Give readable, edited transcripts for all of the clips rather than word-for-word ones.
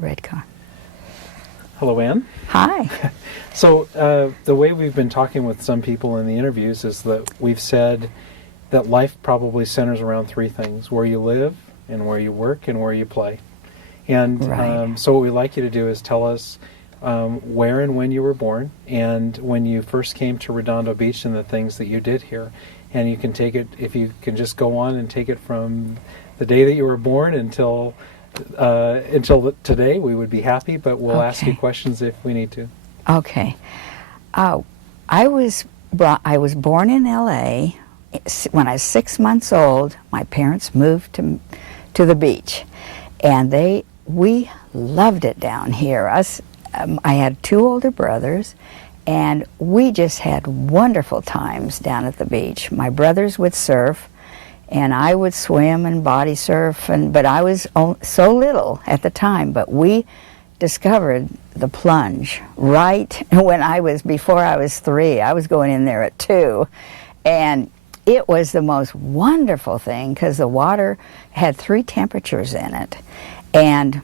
red car. Hello, Ann. Hi. So the way we've been talking with some people in the interviews is that we've said that life probably centers around three things: where you live, and where you work, and where you play. And Right. so what we'd like you to do is tell us where and when you were born, and when you first came to Redondo Beach, and the things that you did here. And you can take it, if you can just go on and take it from the day that you were born until today, we would be happy, but we'll ask you questions if we need to. Okay. I was born in L.A. When I was 6 months old. My parents moved to the beach, and we loved it down here. I had two older brothers, and we just had wonderful times down at the beach. My brothers would surf, and I would swim and body surf, but I was so little at the time. But we discovered the plunge right before I was 3. I was going in there at 2, and it was the most wonderful thing because the water had 3 temperatures in it. And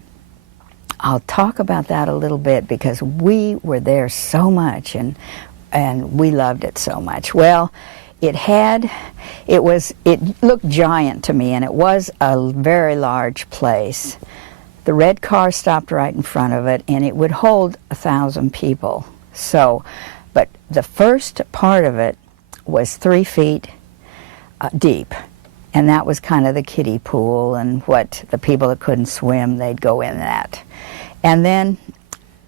I'll talk about that a little bit because we were there so much, and we loved it so much. Well, it looked giant to me, and it was a very large place. The red car stopped right in front of it, and it would hold 1,000 people. So, but the first part of it was 3 feet deep, and that was kind of the kiddie pool, and what the people that couldn't swim, they'd go in that. And then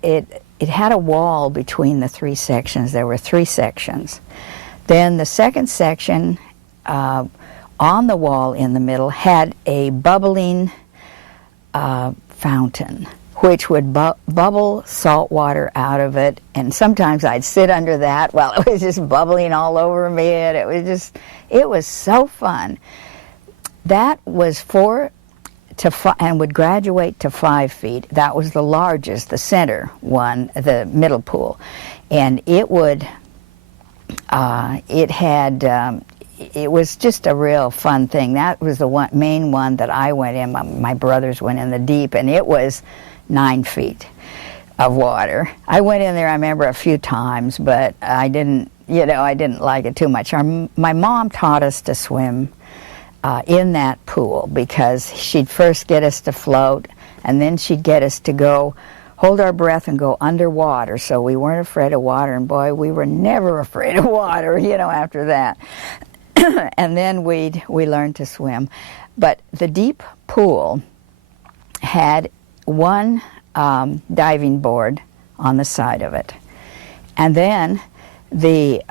it had a wall between the 3 sections. There were 3 sections. Then the second section on the wall in the middle had a bubbling fountain, which would bubble salt water out of it. And sometimes I'd sit under that while it was just bubbling all over me, and it was so fun. That was 4 to 5, and would graduate to 5 feet. That was the largest, the center one, the middle pool, and it was just a real fun thing. That was the main one that I went in. My brothers went in the deep, and it was 9 feet of water. I went in there, I remember, a few times, but I didn't like it too much. My mom taught us to swim in that pool because she'd first get us to float, and then she'd get us to go hold our breath and go underwater, so we weren't afraid of water. And boy, we were never afraid of water, after that. And then we learned to swim. But the deep pool had one diving board on the side of it, and then it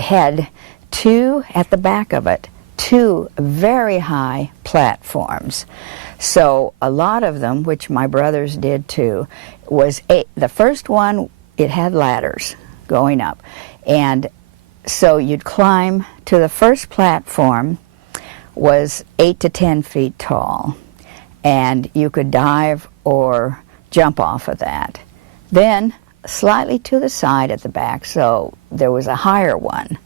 had 2 at the back of it, 2 very high platforms. So a lot of them, which my brothers did too, was the first one, it had ladders going up. And so you'd climb to the first platform, was 8 to 10 feet tall, and you could dive or jump off of that. Then slightly to the side at the back, so there was a higher one.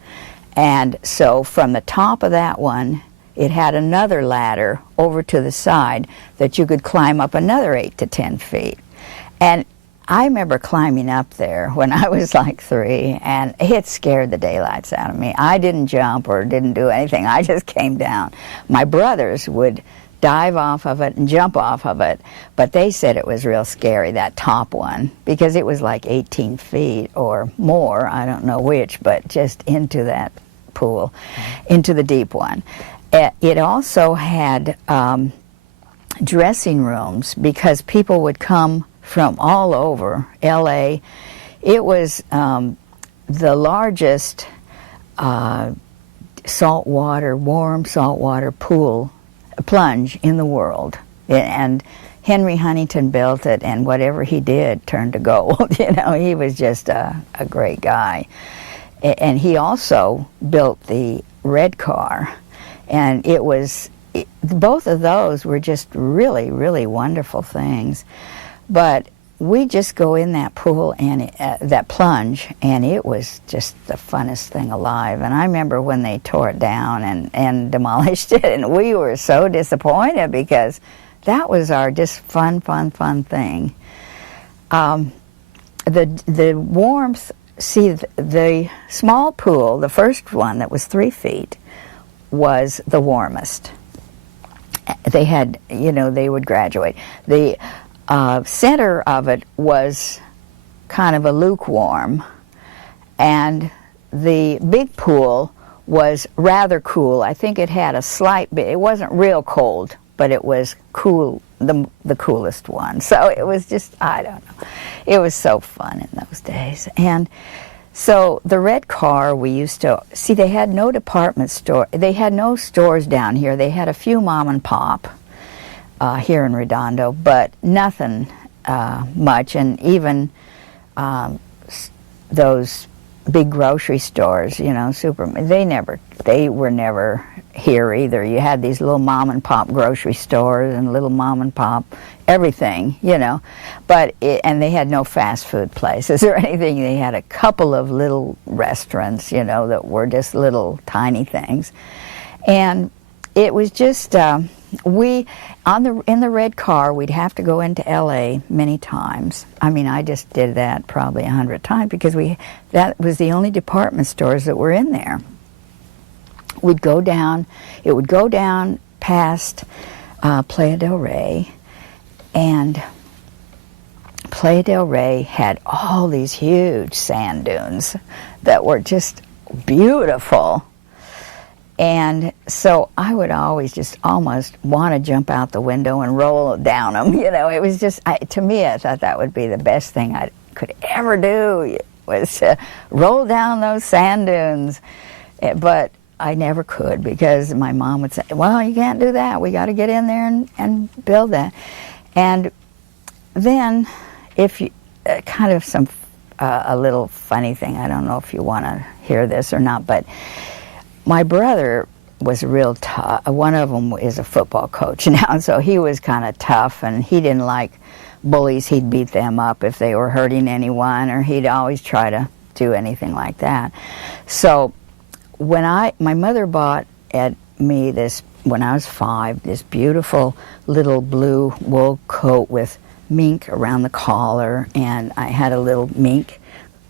And so from the top of that one, it had another ladder over to the side that you could climb up another 8 to 10 feet. And I remember climbing up there when I was like 3, and it scared the daylights out of me. I didn't jump or didn't do anything. I just came down. My brothers would dive off of it and jump off of it, but they said it was real scary, that top one, because it was like 18 feet or more, I don't know which, but just into that pool, into the deep one. It also had dressing rooms because people would come from all over L.A. It was the largest warm saltwater pool, plunge in the world. And Henry Huntington built it, and whatever he did turned to gold. He was just a great guy. And he also built the red car. And both of those were just really, really wonderful things. But we just go in that pool and that plunge, and it was just the funnest thing alive. And I remember when they tore it down and demolished it, and we were so disappointed because that was our just fun thing. The warmth, see, the small pool, the first one that was 3 feet, was the warmest. They had, they would graduate. The center of it was kind of a lukewarm, and the big pool was rather cool. I think it had a slight bit, it wasn't real cold, but it was cool, the coolest one. So it was just, I don't know. It was so fun in those days. And so the red car, we used to, see, they had no department store. They had no stores down here. They had a few mom and pop here in Redondo, but nothing much. And even those big grocery stores, they were never here either. You had these little mom and pop grocery stores and little mom and pop everything, but and they had no fast food places or anything. They had a couple of little restaurants, that were just little tiny things. And it was just in the red car, we'd have to go into LA many times. I mean, I just did that probably 100 times because that was the only department stores that were in there. We'd go down, it would go down past Playa del Rey, and Playa del Rey had all these huge sand dunes that were just beautiful. And so I would always just almost want to jump out the window and roll down them. It was just, to me, I thought that would be the best thing I could ever do, was to roll down those sand dunes. But I never could, because my mom would say, well, you can't do that. We got to get in there and build that. And then, if you, kind of a little funny thing, I don't know if you want to hear this or not, but my brother was real tough. One of them is a football coach now, so he was kind of tough, and he didn't like bullies. He'd beat them up if they were hurting anyone, or he'd always try to do anything like that. So when my mother bought me this, when I was 5, this beautiful little blue wool coat with mink around the collar, and I had a little mink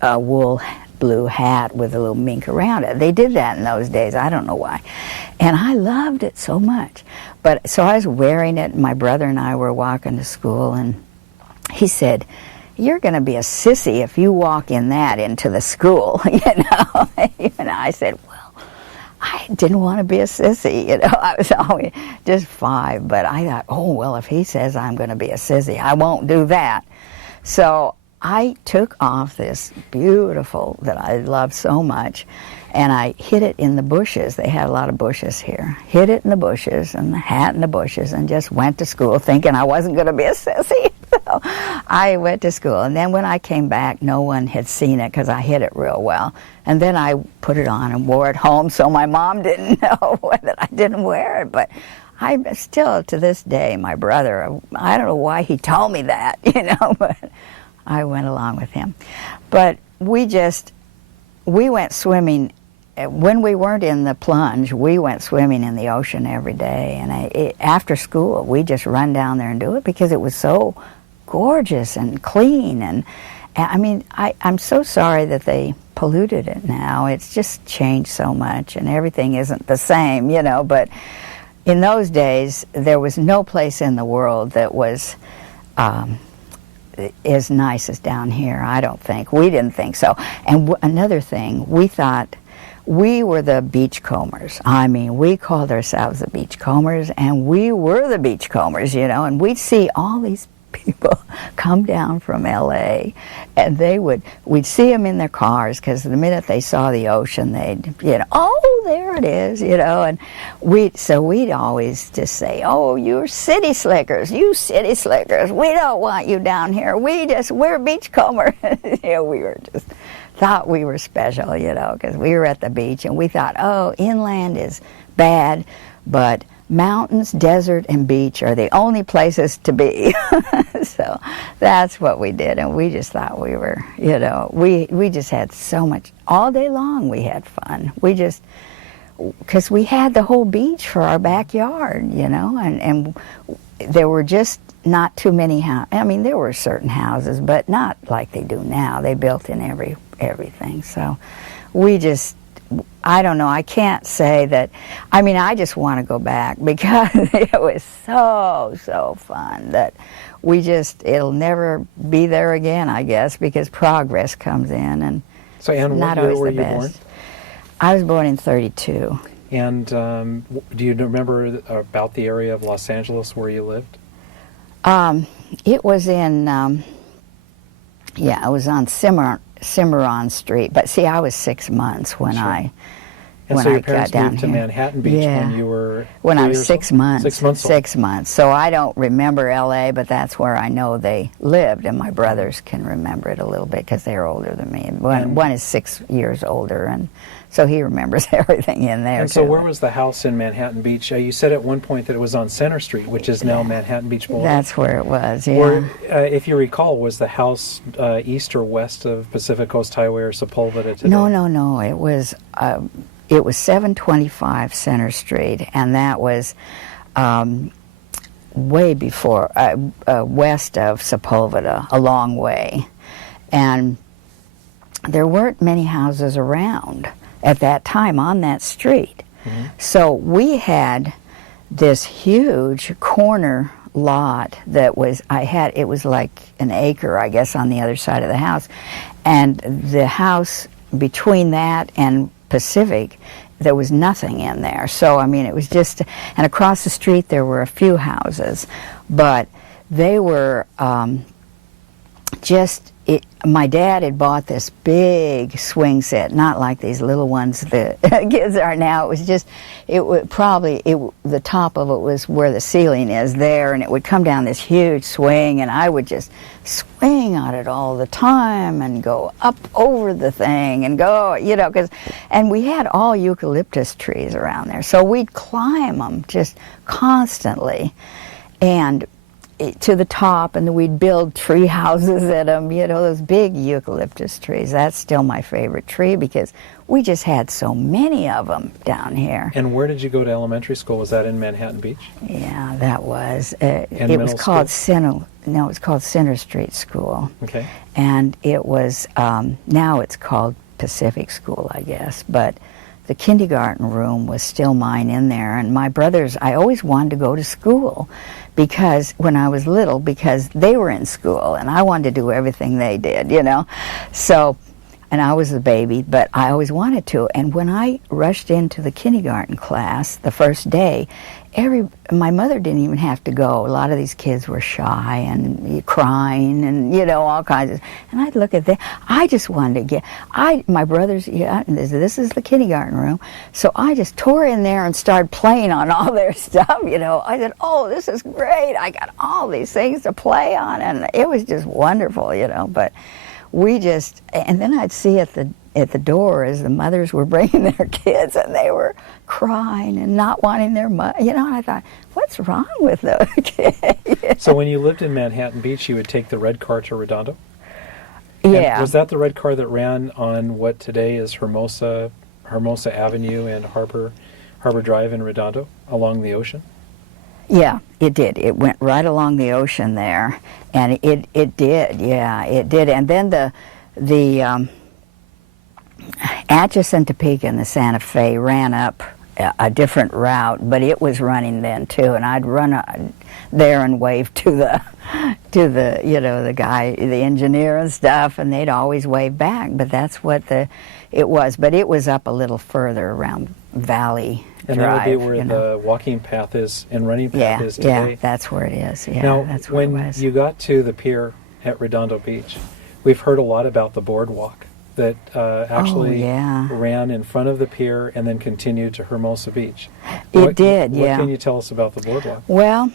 wool blue hat with a little mink around it. They did that in those days. I don't know why. And I loved it so much. But so I was wearing it, and my brother and I were walking to school, and he said, "You're going to be a sissy if you walk in that into the school." And I said, well, I didn't want to be a sissy. I was always just 5, but I thought, oh, well, if he says I'm going to be a sissy, I won't do that. So I took off this beautiful, that I love so much, and I hid it in the bushes. They had a lot of bushes here. Hid it in the bushes, and the hat in the bushes, and just went to school thinking I wasn't going to be a sissy. So I went to school, and then when I came back, no one had seen it because I hid it real well. And then I put it on and wore it home, so my mom didn't know that I didn't wear it. But I still, to this day, my brother, I don't know why he told me that, but I went along with him. But we went swimming. When we weren't in the plunge, we went swimming in the ocean every day. And after school, we just run down there and do it because it was so gorgeous and clean. And I mean, I'm so sorry that they polluted it now. It's just changed so much, and everything isn't the same, But in those days, there was no place in the world that was as nice as down here, I don't think. We didn't think so. And another thing, we thought we were the beachcombers. I mean, we called ourselves the beachcombers, and we were the beachcombers, and we'd see all these people come down from LA, and we'd see them in their cars, because the minute they saw the ocean, they'd, oh, there it is, and we'd always just say, oh, you're city slickers, we don't want you down here, we're beachcombers. We were just thought we were special, because we were at the beach, and we thought, oh, inland is bad, but mountains, desert, and beach are the only places to be. So that's what we did, and we just thought we were, we just had so much, all day long we had fun. Because we had the whole beach for our backyard, and there were just not too many houses. I mean, there were certain houses, but not like they do now. They built in everything. So we just, I don't know, I can't say that. I mean, I just want to go back because it was so fun that it'll never be there again, I guess, because progress comes in, and so, Ann, not what year always were the you best. born? I was born in 32. And do you remember about the area of Los Angeles where you lived? It was in, it was on Cimarron Street. But see, I was 6 months when Sure. when so your I got parents down moved to here. Manhattan Beach Yeah. when you were When I 3 was years 6 old? months. 6 months old. 6 months. So I don't remember L.A., but that's where I know they lived, and my brothers can remember it a little bit because they're older than me. One is 6 years older, and so he remembers everything in there. And so too. where was the house in Manhattan Beach? You said at one point that it was on Center Street, which is now Manhattan Beach Boulevard. That's where it was, yeah. Or, if you recall, was the house east or west of Pacific Coast Highway or Sepulveda today? No. It was 725 Center Street, and that was way before, west of Sepulveda, a long way. And there weren't many houses around at that time on that street. Mm-hmm. So we had this huge corner lot that was, it was like an acre, I guess, on the other side of the house. And the house between that and Pacific, there was nothing in there. So, I mean, it was just, and across the street there were a few houses, but they were my dad had bought this big swing set, not like these little ones that kids are now. It was just, the top of it was where the ceiling is there, and it would come down this huge swing, and I would just swing on it all the time and go up over the thing and go, and we had all eucalyptus trees around there, so we'd climb them just constantly, and to the top, and then we'd build tree houses at them, those big eucalyptus trees. That's still my favorite tree because we just had so many of them down here. And where did you go to elementary school? Was that in Manhattan Beach? Yeah, that was. And it was called school? it was called Center Street School. Okay. And it was, now it's called Pacific School, I guess, but the kindergarten room was still mine in there, and my brothers, I always wanted to go to school because when I was little, because they were in school and I wanted to do everything they did, So, and I was the baby, but I always wanted to. And when I rushed into the kindergarten class the first day, my mother didn't even have to go. A lot of these kids were shy and crying and, all kinds of, and I'd look at them. I just wanted to my brothers, this is the kindergarten room. So I just tore in there and started playing on all their stuff, I said, oh, this is great. I got all these things to play on, and it was just wonderful, but we just, and then I'd see at the door as the mothers were bringing their kids, and they were crying and not wanting their and I thought, what's wrong with those kids? So when you lived in Manhattan Beach, you would take the red car to Redondo? Yeah. And was that the red car that ran on what today is Hermosa Avenue and Harbor Drive in Redondo along the ocean? Yeah, it did. It went right along the ocean there, and it did. Yeah, it did. And then the Atchison, Topeka, and the Santa Fe ran up a different route, but it was running then too. And I'd run there and wave to the the guy, the engineer and stuff, and they'd always wave back. But that's what it was. But it was up a little further around Valley. And Drive, that would be where the walking path is and running path is Yeah, today. that's where it is. Yeah, now, that's where when it was. you got to the pier at Redondo Beach, we've heard a lot about the boardwalk that actually ran in front of the pier and then continued to Hermosa Beach. It did, yeah. What can you tell us about the boardwalk? Well,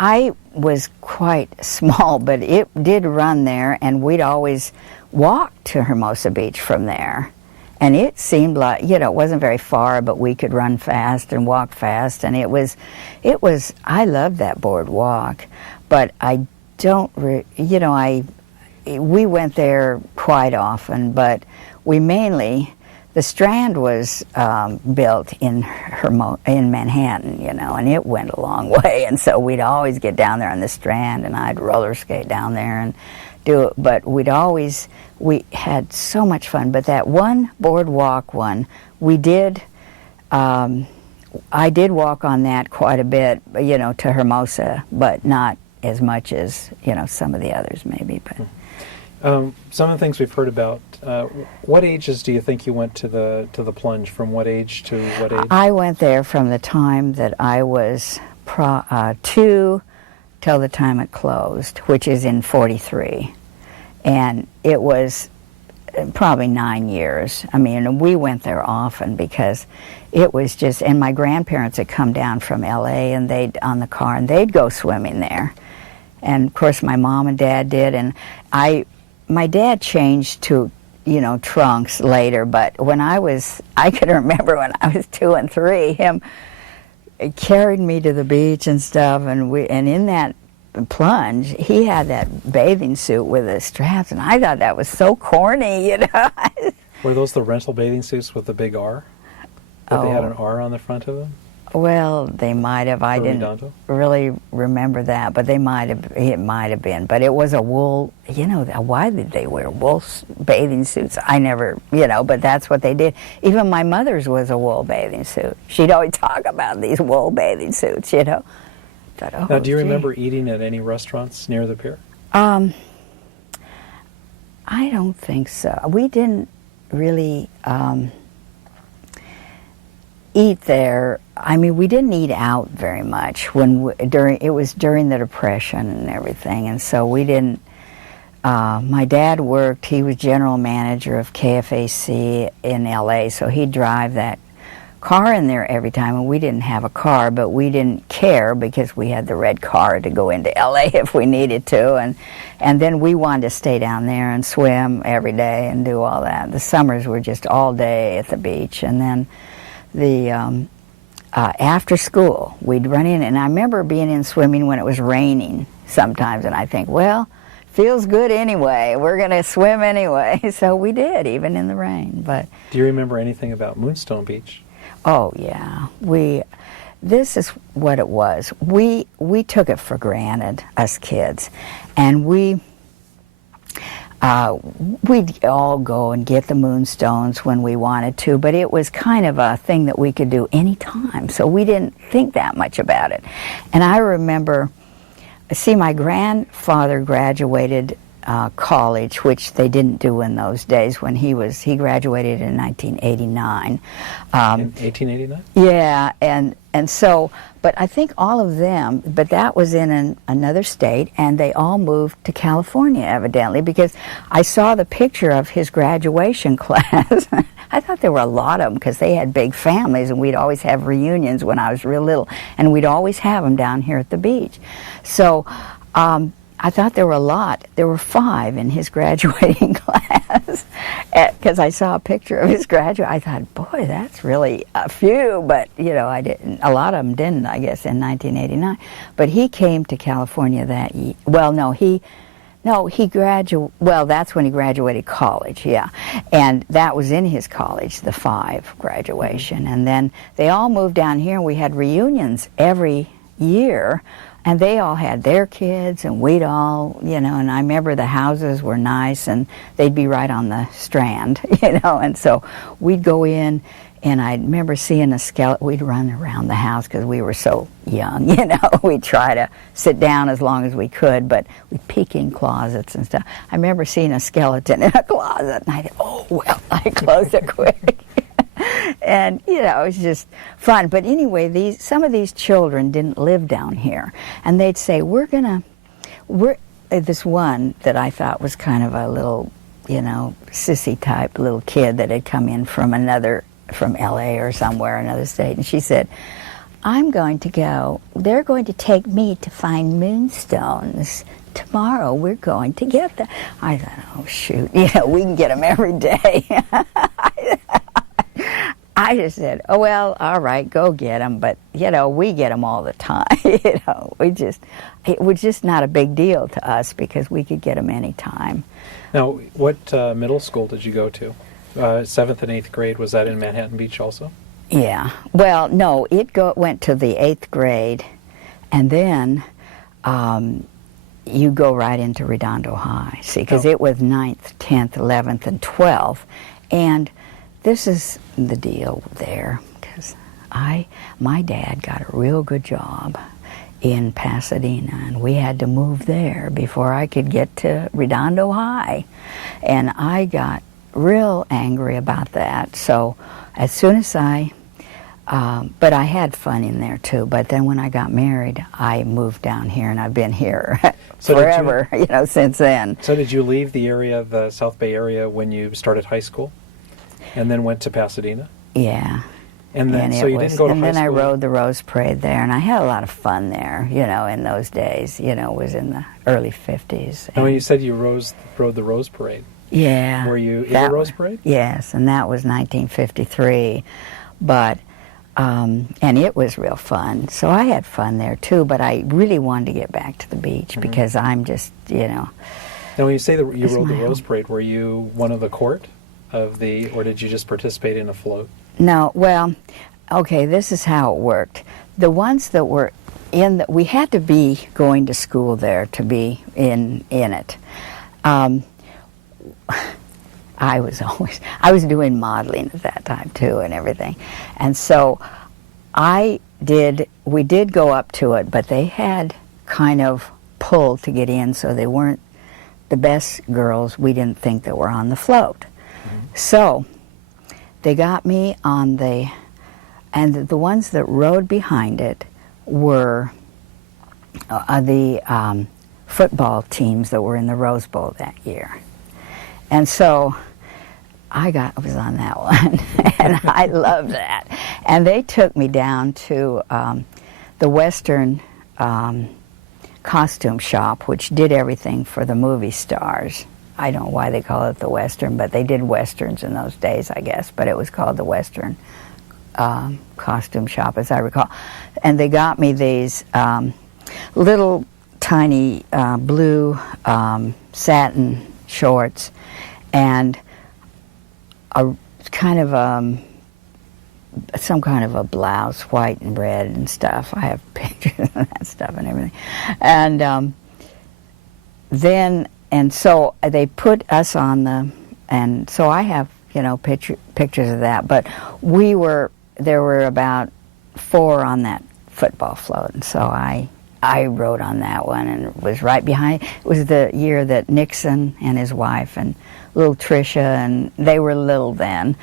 I was quite small, but it did run there, and we'd always walk to Hermosa Beach from there. And it seemed like, it wasn't very far, but we could run fast and walk fast. And it was, I loved that boardwalk. But I don't, we went there quite often, but we mainly, the Strand was built in Manhattan, you know, and it went a long way. And so we'd always get down there on the Strand, and I'd roller skate down there and do it. But we had so much fun. But that one Boardwalk one, we did. I did walk on that quite a bit, you know, to Hermosa, but not as much as, you know, some of the others maybe. But some of the things we've heard about. What ages do you think you went to the Plunge? From what age to what age? I went there from the time that I was 2 till the time it closed, which is in '43, and it was probably 9 years. I mean, we went there often because it was just, and my grandparents had come down from LA and they'd on the car and they'd go swimming there. And of course my mom and dad did, and my dad changed to, you know, trunks later, but I can remember when I was 2 and 3, him carried me to the beach and stuff, and in that Plunge, he had that bathing suit with the straps, and I thought that was so corny, you know. Were those the rental bathing suits with the big R? That they had an R on the front of them? Well, they might have. I didn't really remember that, but it might have been. But it was a wool, you know, why did they wear wool bathing suits? I never, you know, but that's what they did. Even my mother's was a wool bathing suit. She'd always talk about these wool bathing suits, you know. Thought, oh, now, do you remember eating at any restaurants near the pier? I don't think so. We didn't really eat there. I mean, we didn't eat out very much it was during the Depression and everything, and so we didn't. My dad worked. He was general manager of KFAC in LA, so he'd drive that car in there every time, and we didn't have a car, but we didn't care because we had the red car to go into LA if we needed to, and then we wanted to stay down there and swim every day and do all that. The summers were just all day at the beach, and then the after school we'd run in, and I remember being in swimming when it was raining sometimes, and I think, well, feels good anyway, we're going to swim anyway. So we did, even in the rain. But do you remember anything about Moonstone Beach? Oh yeah, this is what it was. We took it for granted, us kids, and we'd all go and get the moonstones when we wanted to, but it was kind of a thing that we could do any time, so we didn't think that much about it. And I remember, my grandfather graduated college, which they didn't do in those days. When he graduated in 1989. In 1889? Yeah, and so, but I think all of them, but that was in another state, and they all moved to California, evidently, because I saw the picture of his graduation class. I thought there were a lot of them because they had big families, and we'd always have reunions when I was real little, and we'd always have them down here at the beach. So I thought there were a lot. There were 5 in his graduating class, because I saw a picture of his graduate. I thought, boy, that's really a few, but you know, I didn't. A lot of them didn't, I guess, in 1989. But he came to California that year. Well, he graduated. Well, that's when he graduated college, yeah, and that was in his college, the 5 graduation, and then they all moved down here, and we had reunions every year. And they all had their kids, and we'd all, you know, and I remember the houses were nice, and they'd be right on the Strand, you know, and so we'd go in, and I remember seeing a skeleton. We'd run around the house because we were so young, you know. We'd try to sit down as long as we could, but we'd peek in closets and stuff. I remember seeing a skeleton in a closet, and I thought, oh, well, I closed it quick. And, you know, it was just fun. But anyway, some of these children didn't live down here. And they'd say, this one that I thought was kind of a little, you know, sissy type little kid that had come in from LA or somewhere, another state. And she said, I'm going to go. They're going to take me to find moonstones. Tomorrow we're going to get them. I thought, oh, shoot, you know, we can get them every day. I just said, oh, well, all right, go get them. But, you know, we get them all the time. You know, it was just not a big deal to us because we could get them any time. Now, what middle school did you go to? 7th and 8th grade, was that in Manhattan Beach also? Yeah. Well, no, went to the 8th grade, and then you go right into Redondo High. See, because it was 9th, 10th, 11th, and 12th. And this is the deal there, because my dad got a real good job in Pasadena, and we had to move there before I could get to Redondo High. And I got real angry about that. So as soon as but I had fun in there too. But then when I got married, I moved down here, and I've been here forever, since then. So did you leave the area, the South Bay area, when you started high school, and then went to Pasadena? Yeah. And then, so you didn't go to high school? And then I rode the Rose Parade there, and I had a lot of fun there, in those days. It was in the early 50s. And when you said you rode the Rose Parade. Yeah. Were you in the Rose Parade? Yes, and that was 1953. But, and it was real fun. So I had fun there, too, but I really wanted to get back to the beach because I'm just, Now, when you say that you rode the Rose Parade, were you one of the court or did you just participate in a float? No, well, okay, this is how it worked. The ones that were we had to be going to school there to be in it. I was doing modeling at that time too and everything. And so we did go up to it, but they had kind of pulled to get in, so they weren't the best girls, we didn't think, that were on the float. So they got me on and the ones that rode behind it were the football teams that were in the Rose Bowl that year. And so I was on that one, and I loved that. And they took me down to the Western costume shop, which did everything for the movie stars. I don't know why they call it the Western, but they did Westerns in those days, I guess. But it was called the Western costume shop, as I recall. And they got me these little tiny blue satin shorts and some kind of a blouse, white and red and stuff. I have pictures of that stuff and everything. And and so they put us on and so I have, pictures of that. But there were about 4 on that football float, and so I rode on that one and was right behind. It was the year that Nixon and his wife and little Tricia, and they were little then,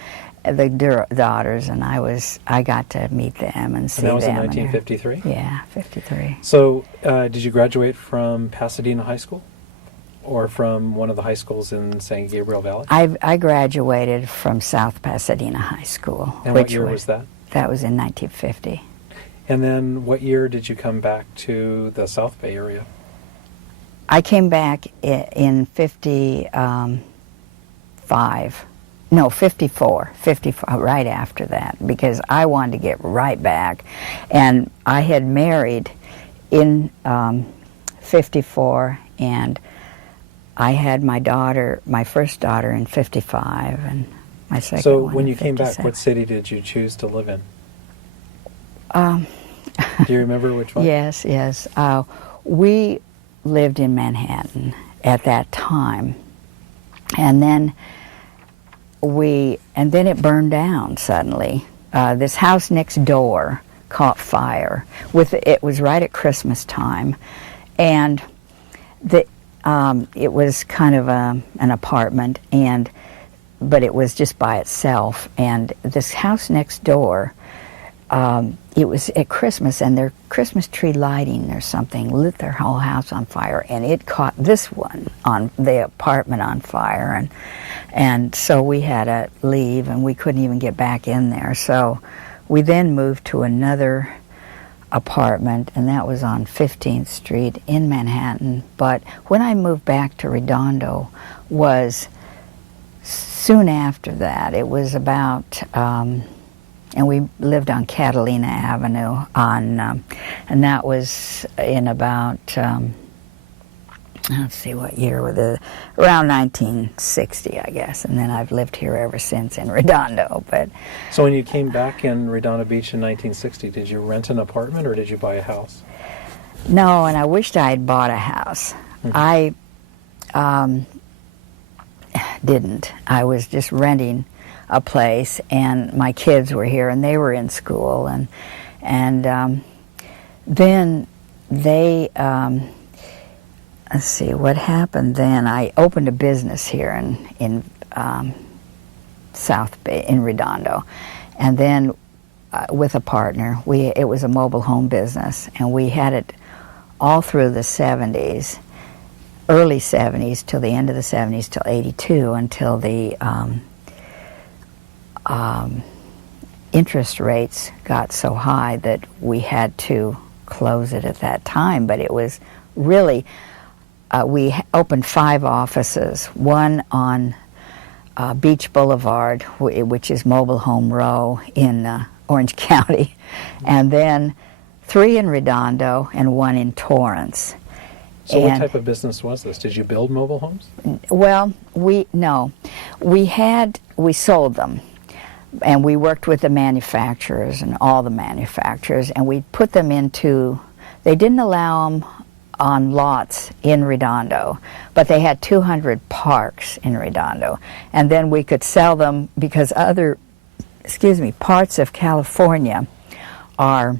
the daughters, and I got to meet them and see them. And that was in 1953? Yeah, 53. So did you graduate from Pasadena High School? Or from one of the high schools in San Gabriel Valley? I graduated from South Pasadena High School. And what year was that? That was in 1950. And then what year did you come back to the South Bay area? I came back in 54, right after that, because I wanted to get right back. And I had married in 54, and I had my first daughter in 55, and my second So one when in you came back, 57. what city did you choose to live in? Do you remember which one? Yes. We lived in Manhattan at that time, and then it burned down suddenly. This house next door caught fire. It was right at Christmas time, and it was kind of an apartment, but it was just by itself. And this house next door, it was at Christmas, and their Christmas tree lighting or something lit their whole house on fire, and it caught this one the apartment on fire, and so we had to leave, and we couldn't even get back in there. So we then moved to another apartment, and that was on 15th Street in Manhattan. But when I moved back to Redondo was soon after that. It was about, and we lived on Catalina Avenue and that was in about let's see what year was it, around 1960, I guess, and then I've lived here ever since in Redondo. But So when you came back in Redondo Beach in 1960, did you rent an apartment or did you buy a house? no, and I wished I had bought a house. I didn't. I was just renting a place, and my kids were here, and they were in school, and then they. Let's see what happened then. I opened a business here in South Bay in Redondo, and then with a partner, it was a mobile home business, and we had it all through the 70s, early 70s till the end of the 70s till 82, until the interest rates got so high that we had to close it at that time. But it was really. We opened 5 offices, one on Beach Boulevard, which is Mobile Home Row in Orange County, and then 3 in Redondo and 1 in Torrance. So what type of business was this? Did you build mobile homes? Well, we sold them, and we worked with the manufacturers and all the manufacturers, and we put them into, they didn't allow them on lots in Redondo, but they had 200 parks in Redondo, and then we could sell them because other, parts of California are,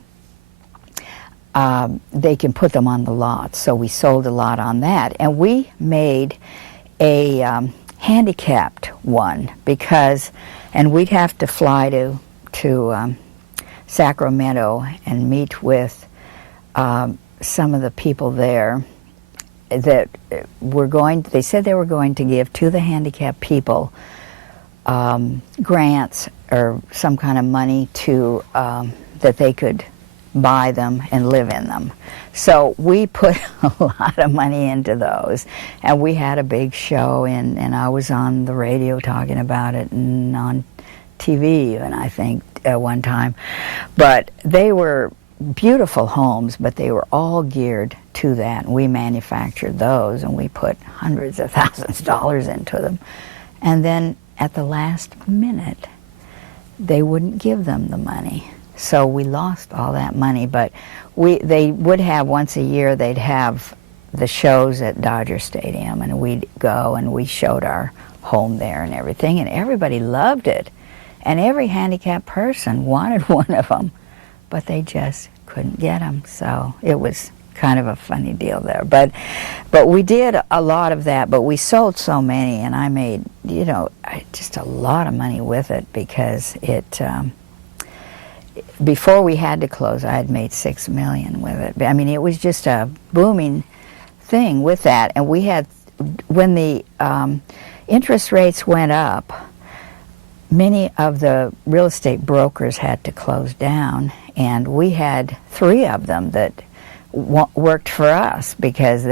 they can put them on the lots, so we sold a lot on that, and we made a handicapped one because, and we'd have to fly to Sacramento and meet with some of the people there that they said they were going to give to the handicapped people grants or some kind of money to that they could buy them and live in them. So we put a lot of money into those, and we had a big show, and I was on the radio talking about it and on TV, and I think at one time. But they were beautiful homes, but they were all geared to that. We manufactured those, and we put hundreds of thousands of dollars into them. And then at the last minute, they wouldn't give them the money. So we lost all that money, but they would have, once a year, they'd have the shows at Dodger Stadium, and we'd go and we showed our home there and everything, and everybody loved it. And every handicapped person wanted one of them, but they just couldn't get them. So it was kind of a funny deal there. But we did a lot of that, but we sold so many, and I made, just a lot of money with it because it, before we had to close, I had made $6 million with it. I mean, it was just a booming thing with that. And we had, when the interest rates went up, many of the real estate brokers had to close down, and we had 3 of them that worked for us because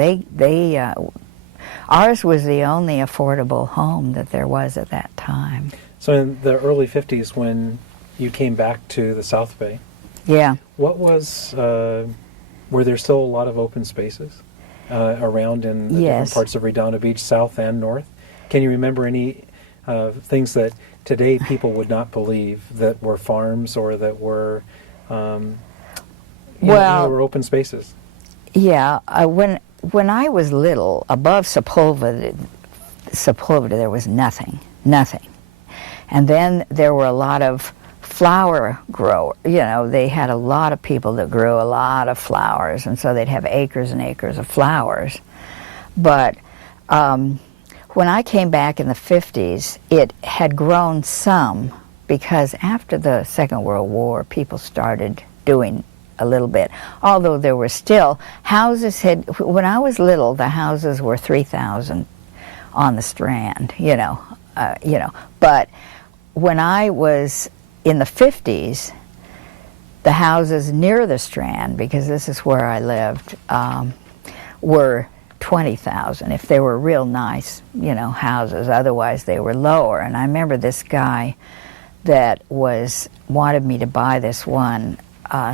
ours was the only affordable home that there was at that time. So in the early 50s, when you came back to the South Bay, yeah, what was, were there still a lot of open spaces around in the different parts of Redondo Beach, south and north? Can you remember any things that today people would not believe that were farms or that were were open spaces? Yeah, when I was little, above Sepulveda there was nothing, and then there were a lot of flower growers. They had a lot of people that grew a lot of flowers, and so they'd have acres and acres of flowers. But when I came back in the 50s, it had grown some because after the Second World War, people started doing a little bit. Although there were still houses when I was little, the houses were 3,000 on the Strand, But when I was in the 50s, the houses near the Strand, because this is where I lived, were 20,000 if they were real nice, houses. Otherwise, they were lower. And I remember this guy that wanted me to buy this one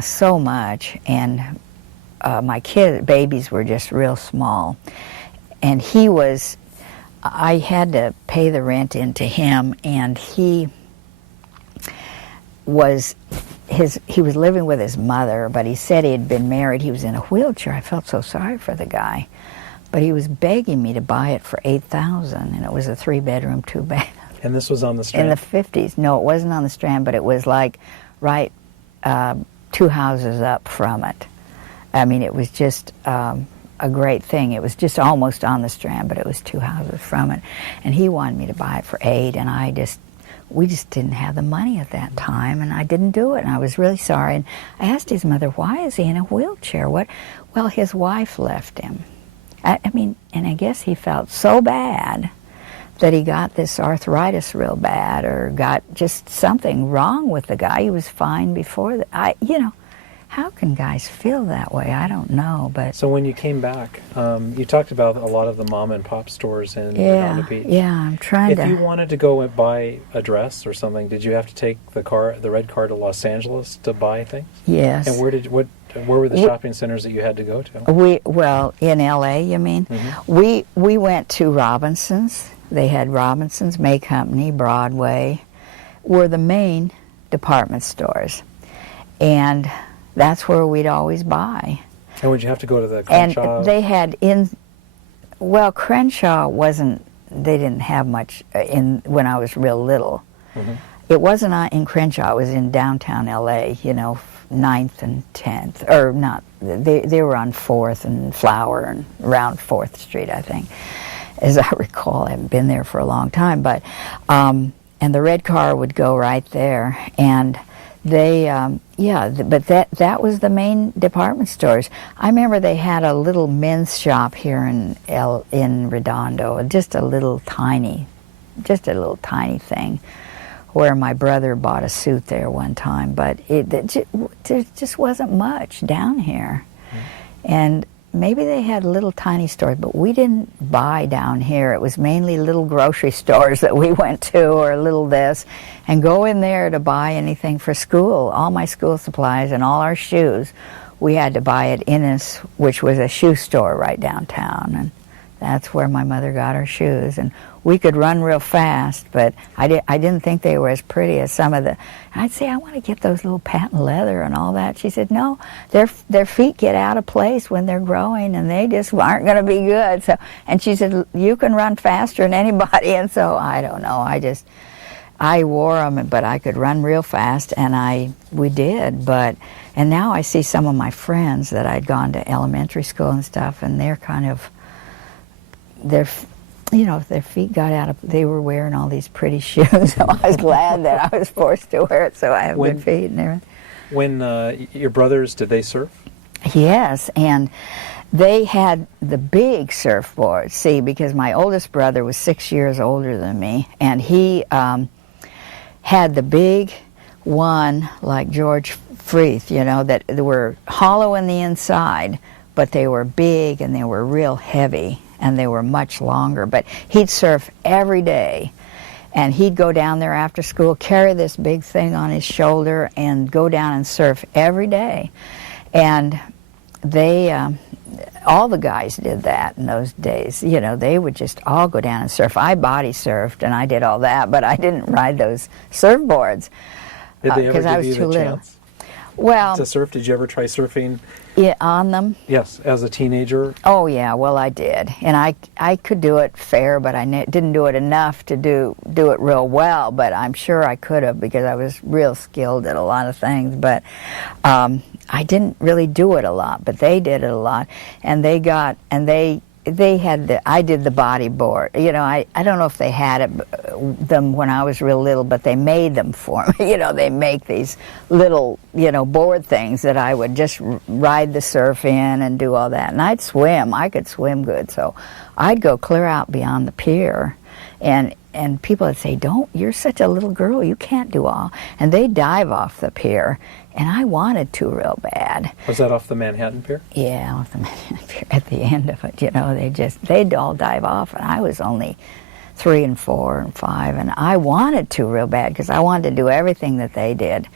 so much, and my babies were just real small. and he was, I had to pay the rent into him, and he was living with his mother, but he said he had been married. He was in a wheelchair. I felt so sorry for the guy, but he was begging me to buy it for $8,000, and it was a 3-bedroom, 2-bath. And this was on the Strand? In the 50s. No, it wasn't on the Strand, but it was like right 2 houses up from it. I mean, it was just a great thing. It was just almost on the Strand, but it was 2 houses from it. And he wanted me to buy it for $8,000, and we just didn't have the money at that time, and I didn't do it, and I was really sorry. And I asked his mother, why is he in a wheelchair? What? Well, his wife left him. I mean, and I guess he felt so bad that he got this arthritis real bad, or got just something wrong with the guy. He was fine before that. How can guys feel that way? I don't know, but... So when you came back, you talked about a lot of the mom and pop stores in Redondo Beach. Yeah, I'm trying to... If you wanted to go and buy a dress or something, did you have to take the red car to Los Angeles to buy things? Yes. And where were the shopping centers that you had to go to? Well, in L.A., you mean? Mm-hmm. We went to Robinson's. They had Robinson's, May Company, Broadway, were the main department stores. And that's where we'd always buy. And would you have to go to the Crenshaw? And they had Crenshaw wasn't, they didn't have much when I was real little. Mm-hmm. It wasn't in Crenshaw, it was in downtown L.A., 9th and 10th, or not, they were on 4th and Flower and around 4th Street, I think. As I recall, I haven't been there for a long time, but, and the red car would go right there, and they, but that was the main department stores. I remember they had a little men's shop here in Redondo, just a little tiny thing, where my brother bought a suit there one time, but there just wasn't much down here. Mm. And maybe they had little tiny stores, but we didn't buy down here. It was mainly little grocery stores that we went to, or little this, and go in there to buy anything for school. All my school supplies and all our shoes, we had to buy at Innis, which was a shoe store right downtown, and that's where my mother got her shoes. And we could run real fast, but I didn't think they were as pretty as some of the... I'd say, I want to get those little patent leather and all that. She said, no, their feet get out of place when they're growing, and they just aren't going to be good. So, and she said, you can run faster than anybody. And so, I don't know, I wore them, but I could run real fast, and we did. And now I see some of my friends that I'd gone to elementary school and stuff, and they're kind of... their feet got out of... They were wearing all these pretty shoes, so I was glad that I was forced to wear it, so I have good feet and everything. When your brothers, did they surf? Yes, and they had the big surfboards, see, because my oldest brother was 6 years older than me, and he had the big one like George Freeth, that they were hollow in the inside, but they were big and they were real heavy, and they were much longer. But he'd surf every day, and he'd go down there after school, carry this big thing on his shoulder, and go down and surf every day. And they, all the guys did that in those days. They would just all go down and surf. I body surfed, and I did all that, but I didn't ride those surfboards because I was too little. Well, to surf, did you ever try surfing? Yeah, on them? Yes, as a teenager? Oh, yeah, well, I did. And I could do it fair, but I didn't do it enough to do it real well, but I'm sure I could have, because I was real skilled at a lot of things. But I didn't really do it a lot, but they did it a lot. And they had I did the body board. I don't know if they had them when I was real little, but they made them for me. They make these little, board things that I would just ride the surf in and do all that. And I'd swim. I could swim good, so I'd go clear out beyond the pier. And people would say, you're such a little girl, you can't do all. And they'd dive off the pier, and I wanted to real bad. Was that off the Manhattan Pier? Yeah, off the Manhattan Pier at the end of it, they'd all dive off, and I was only 3 and 4 and 5, and I wanted to real bad because I wanted to do everything that they did.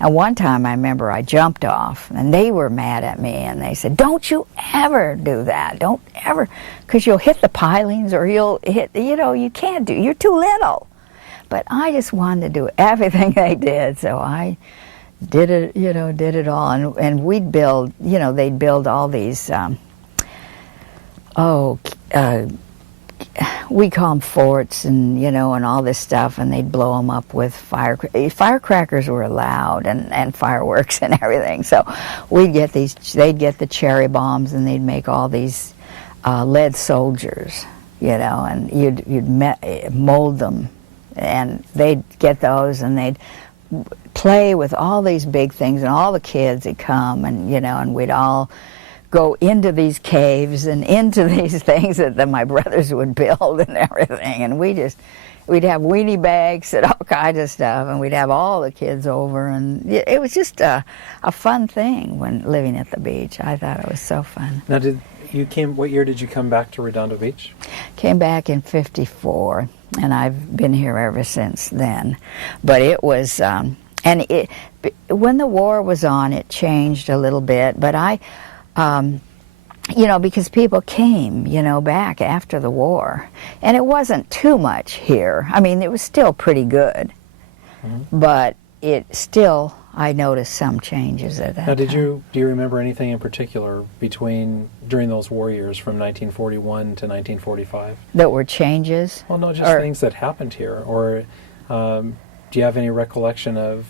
And one time I remember I jumped off, and they were mad at me, and they said, "Don't you ever do that. Don't ever, because you'll hit the pilings or you'll hit, you can't do, you're too little." But I just wanted to do everything they did, so I did it, did it all. And we'd build, they'd build all these, we call them forts and, and all this stuff, and they'd blow them up with firecrackers were allowed and fireworks and everything. So they'd get the cherry bombs, and they'd make all these lead soldiers, and you'd mold them, and they'd get those, and they'd play with all these big things, and all the kids would come, and, and we'd all go into these caves and into these things that my brothers would build and everything, and we'd have weenie bags and all kinds of stuff, and we'd have all the kids over, and it was just a fun thing when living at the beach. I thought it was so fun. Now, what year did you come back to Redondo Beach? Came back in '54, and I've been here ever since then. But it was, when the war was on, it changed a little bit, but because people came, back after the war. And it wasn't too much here. I mean, it was still pretty good. Mm-hmm. But I noticed some changes at that time. Now, do you remember anything in particular during those war years from 1941 to 1945? That were changes? Well, no, just things that happened here. Or do you have any recollection of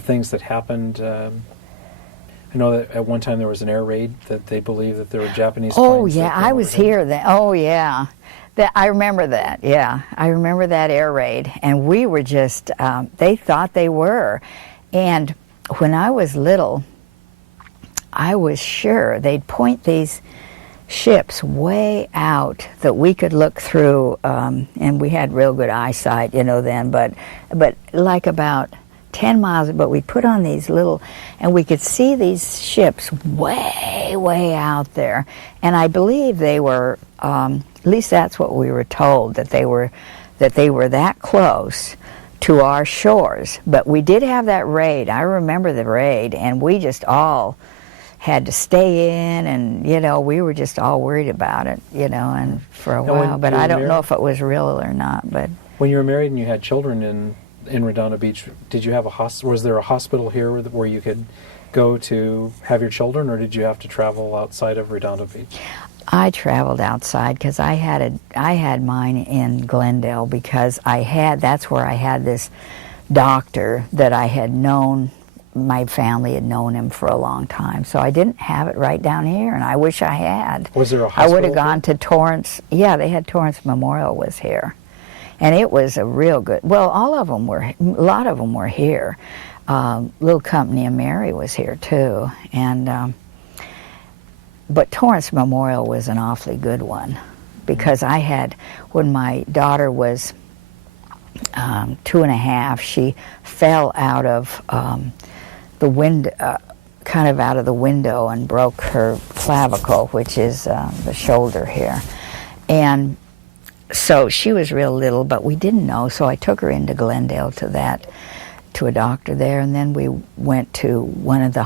things that happened? I know that at one time there was an air raid that they believed that there were Japanese planes. Oh, yeah, I was here then. Oh, yeah. I remember that, yeah. I remember that air raid, and we were just, they thought they were. And when I was little, I was sure they'd point these ships way out that we could look through, and we had real good eyesight, then, but like about 10 miles, but we put on these little, and we could see these ships way, way out there. And I believe they were, at least that's what we were told, that they were that close to our shores. But we did have that raid. I remember the raid, and we just all had to stay in, and, we were just all worried about it, and for a while. But I don't know if it was real or not. But when you were married and you had children in Redondo Beach, did you have was there a hospital here where you could go to have your children, or did you have to travel outside of Redondo Beach? I traveled outside because I had mine in Glendale because that's where I had this doctor that I had known. My family had known him for a long time, so I didn't have it right down here, and I wish I had. Was there a hospital? I would have gone to Torrance. Yeah, they had Torrance Memorial was here. And it was a real good, a lot of them were here. Little Company of Mary was here too. And, but Torrance Memorial was an awfully good one because when my daughter was 2.5, she fell out of the window, kind of out of the window, and broke her clavicle, which is the shoulder here. And so she was real little, but we didn't know, so I took her into Glendale to a doctor there, and then we went to one of the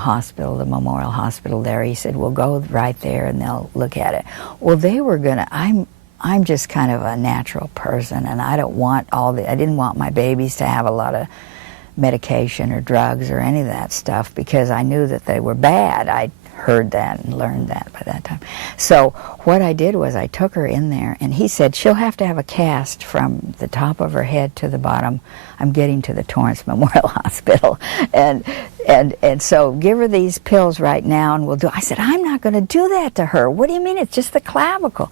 Memorial Hospital there. He said, "We'll go right there and they'll look at it." Well, they were gonna, I'm just kind of a natural person, and I didn't want my babies to have a lot of medication or drugs or any of that stuff because I knew that they were bad. I heard that and learned that by that time. So what I did was I took her in there, and he said she'll have to have a cast from the top of her head to the bottom. I'm getting to the Torrance Memorial Hospital, and so give her these pills right now, and we'll do. I said, I'm not going to do that to her. What do you mean? It's just the clavicle.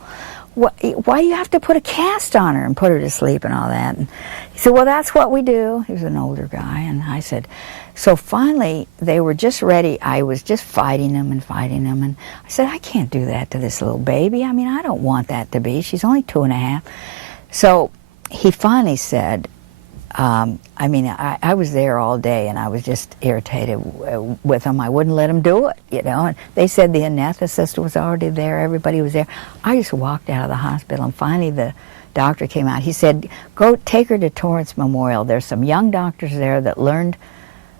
Why do you have to put a cast on her and put her to sleep and all that? And he said, well, that's what we do. He was an older guy, and I said. So finally, they were just ready. I was just fighting them, and I said, I can't do that to this little baby. I mean, I don't want that to be. She's only 2.5. So he finally said, I was there all day, and I was just irritated with them. I wouldn't let them do it, And they said the anesthetist was already there. Everybody was there. I just walked out of the hospital, and finally the doctor came out. He said, go take her to Torrance Memorial. There's some young doctors there that learned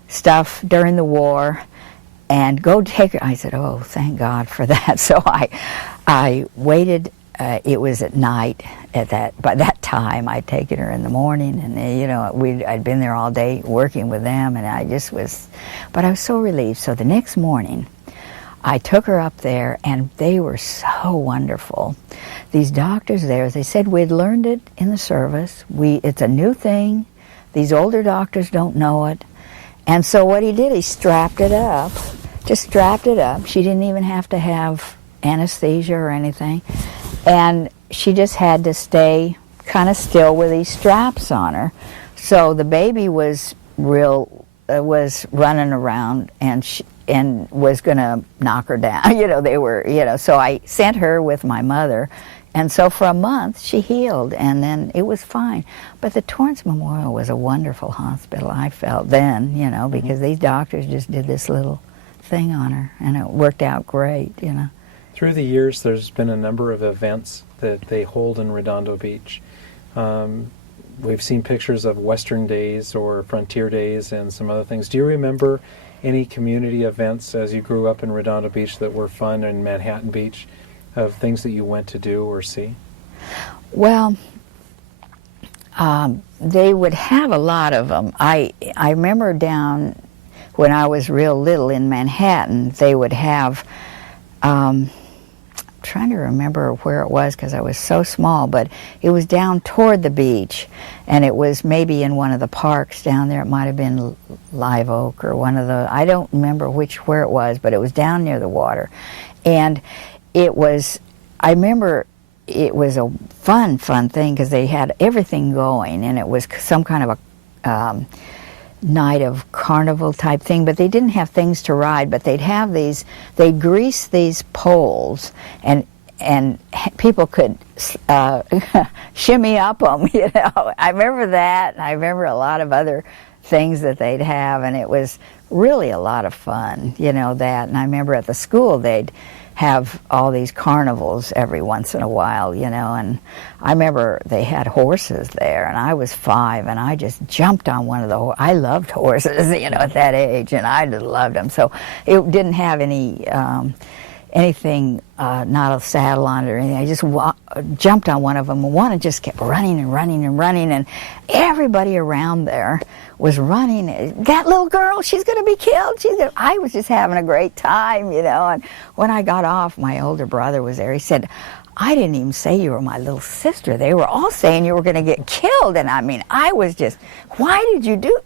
stuff during the war, and go take her. I said, oh, thank God for that. So I waited. It was at night. By that time, I'd taken her in the morning, and I'd been there all day working with them, and but I was so relieved. So the next morning, I took her up there, and they were so wonderful. These doctors there, they said we'd learned it in the service. It's a new thing. These older doctors don't know it. And so what he did, he strapped it up, just strapped it up. She didn't even have to have anesthesia or anything. And she just had to stay kind of still with these straps on her. So the baby was running around, and was going to knock her down. So I sent her with my mother. And so for a month, she healed, and then it was fine. But the Torrance Memorial was a wonderful hospital, I felt then, because these doctors just did this little thing on her, and it worked out great, Through the years, there's been a number of events that they hold in Redondo Beach. We've seen pictures of Western Days or Frontier Days and some other things. Do you remember any community events as you grew up in Redondo Beach that were fun, in Manhattan Beach, of things that you went to do or see? Well, they would have a lot of them. I remember down when I was real little in Manhattan, they would have, I'm trying to remember where it was because I was so small, but it was down toward the beach, and it was maybe in one of the parks down there. It might have been Live Oak or one of the, I don't remember where it was, but it was down near the water. And I remember it was a fun thing because they had everything going, and it was some kind of a night of carnival type thing, but they didn't have things to ride, but they'd grease these poles, and people could shimmy up them, I remember that, and I remember a lot of other things that they'd have, and it was really a lot of fun, that. And I remember at the school they'd have all these carnivals every once in a while, and I remember they had horses there, and I was 5, and I just jumped on one of the horses. I loved horses, at that age, and I just loved them. So it didn't have anything, not a saddle on it or anything. I just jumped on one of them, and one just kept running and running and running, and everybody around there was running. That little girl, she's going to be killed. I was just having a great time, and when I got off, my older brother was there. He said, I didn't even say you were my little sister. They were all saying you were going to get killed, and I was just, why did you do,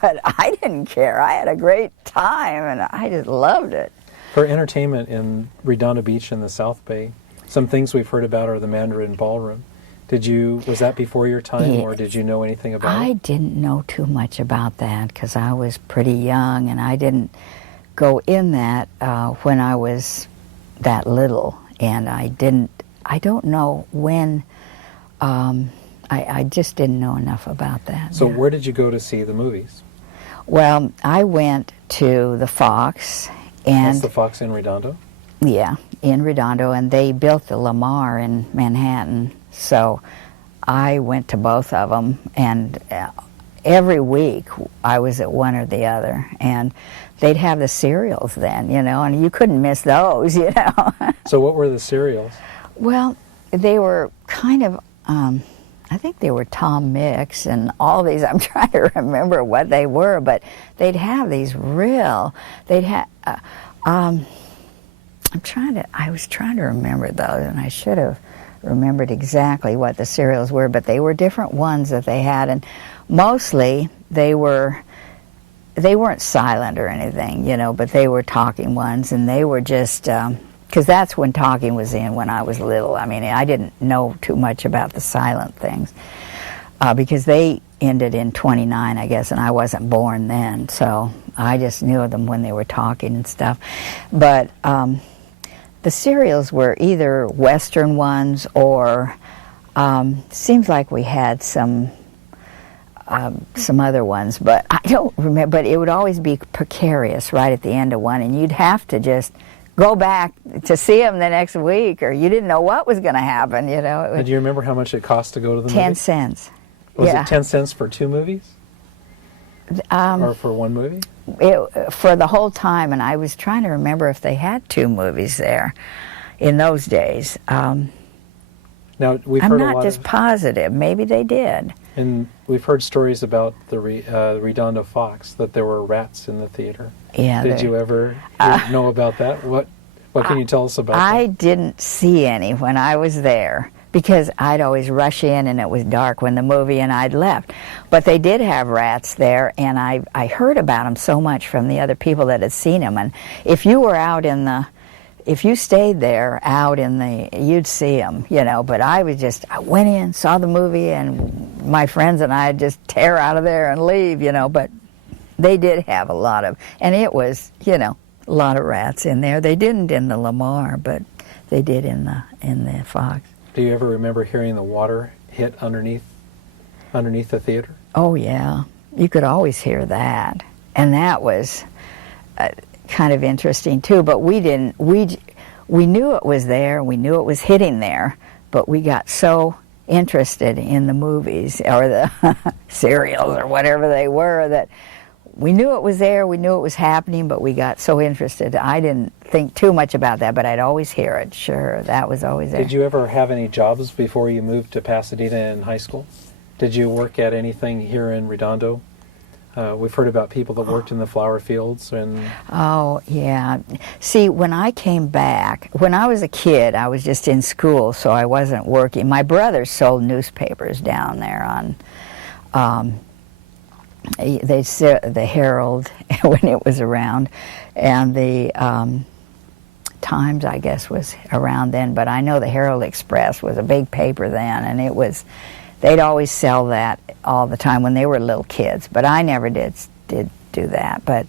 but I didn't care. I had a great time, and I just loved it. For entertainment in Redondo Beach and the South Bay, some things we've heard about are the Mandarin Ballroom. Was that before your time, or did you know anything about it? I didn't know too much about that because I was pretty young, and I didn't go in that when I was that little, and I don't know when, I just didn't know enough about that. So where did you go to see the movies? Well, I went to the Fox. And that's the Fox in Redondo? Yeah, in Redondo, and they built the Lamar in Manhattan, so I went to both of them, and every week I was at one or the other, and they'd have the serials then, and you couldn't miss those, So what were the serials? Well, they were kind of, I think they were Tom Mix and all these. I'm trying to remember what they were, but they'd have these I was trying to remember those, and I should have remembered exactly what the serials were, but they were different ones that they had, and mostly they weren't silent or anything, but they were talking ones, and they were just, because that's when talking was in when I was little. I mean, I didn't know too much about the silent things, because they ended in 29, I guess, and I wasn't born then, so I just knew of them when they were talking and stuff. But the serials were either Western ones or seems like we had some other ones, but I don't remember. But it would always be precarious right at the end of one, and you'd have to just go back to see them the next week, or you didn't know what was going to happen, you know. And do you remember how much it cost to go to the movie? 10 cents. Was Yeah. it 10 cents for 2 movies? Or for 1 movie? For the whole time, and I was trying to remember if they had 2 movies there in those days. Now, we've I'm heard not just positive. Maybe they did. And we've heard stories about the Redondo Fox, that there were rats in the theater. Yeah. Did you ever know about that? What can you tell us about I that? didn't see any when I was there, because I'd always rush in and it was dark when the movie, and I'd left. But they did have rats there, and I heard about them so much from the other people that had seen them. And if you were out in the, if you stayed there out in the, you'd see them, you know. But I went in, saw the movie, and my friends and I'd just tear out of there and leave, you know. But they did have a lot of, and it was, you know, a lot of rats in there. They didn't in the Lamar, but they did in the Fox. Do you ever remember hearing the water hit underneath the theater? Oh yeah, you could always hear that, and that was kind of interesting too. But we didn't. We knew it was there. We knew it was hitting there, but we got so interested in the movies or the serials or whatever they were that we knew it was there. We knew it was happening, but we got so interested. I didn't think too much about that, but I'd always hear it. Sure, that was always there. Did you ever have any jobs before you moved to Pasadena in high school? Did you work at anything here in Redondo? We've heard about people that worked in the flower fields. Oh, yeah. See, when I came back, when I was a kid, I was just in school, so I wasn't working. My brother sold newspapers down there on, the Herald when it was around, and the Times, I guess, was around then, but I know the Herald Express was a big paper then, and it was, they'd always sell that all the time when they were little kids, but I never did do that. But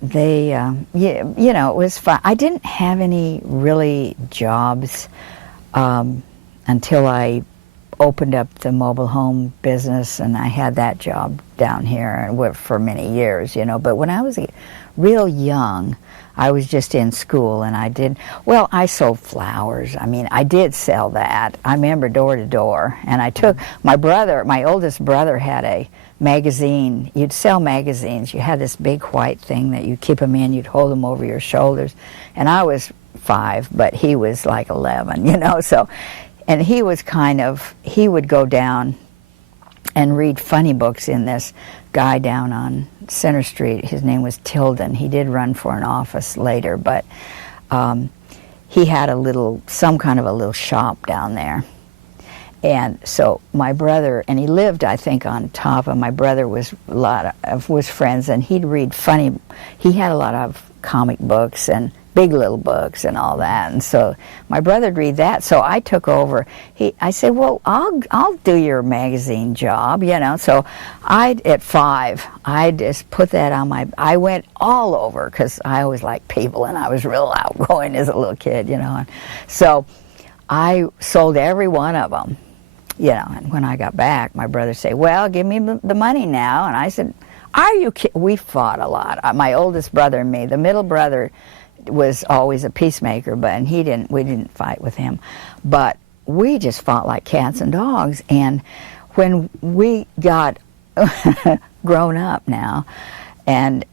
they, you know, it was fun. I didn't have any really jobs until I opened up the mobile home business, and I had that job down here for many years, you know. But when I was real young, I was just in school, and I sold flowers. I mean, I did sell that. I remember door to door, and I took, my oldest brother had a magazine. You'd sell magazines. You had this big white thing that you'd keep them in. You'd hold them over your shoulders. And I was 5, but he was like 11, you know, so. And he was he would go down and read funny books in this guy down on Center Street. His name was Tilden. He did run for an office later, but he had some kind of a little shop down there. And so my brother, and he lived, I think, on top, and my brother was was friends, and he'd read he had a lot of comic books and big little books and all that, and so my brother'd read that, so I took over. I said, well, I'll do your magazine job, you know. So at 5, I just put that on I went all over, because I always liked people, and I was real outgoing as a little kid, you know. And so I sold every one of them, you know. And when I got back, my brother said, well, give me the money now. And I said, are you kidding? We fought a lot, my oldest brother and me. The middle brother was always a peacemaker, but we didn't fight with him, but we just fought like cats and dogs. And when we got grown up now, and